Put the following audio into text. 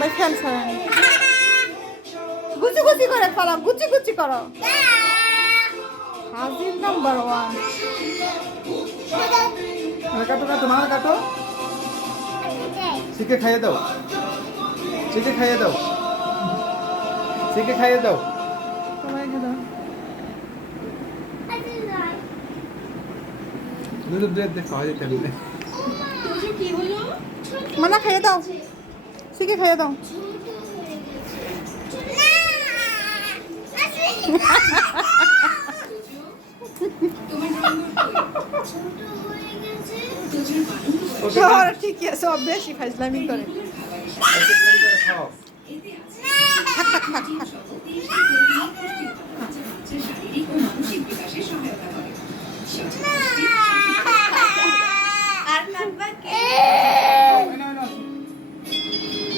ভাই ফ্যান ছাড়েন Gucci Gucci করে ফেলা গুচি গুচি করো হাজির নাম্বার 1 কাটো কাটো মা কাটো শিখে খাইয়ে দাও শিখে খাইয়ে দাও শিখে খাইয়ে দাও সবাইকে দাও দুধ দুধ দিয়ে খাওয়া যেতে হবে মানা খাইয়ে দাও শিখে খাইয়ে দাও তোর ঠিকই আছে সব বেশি ফাইজলামি করে খাও আর কাটবা কে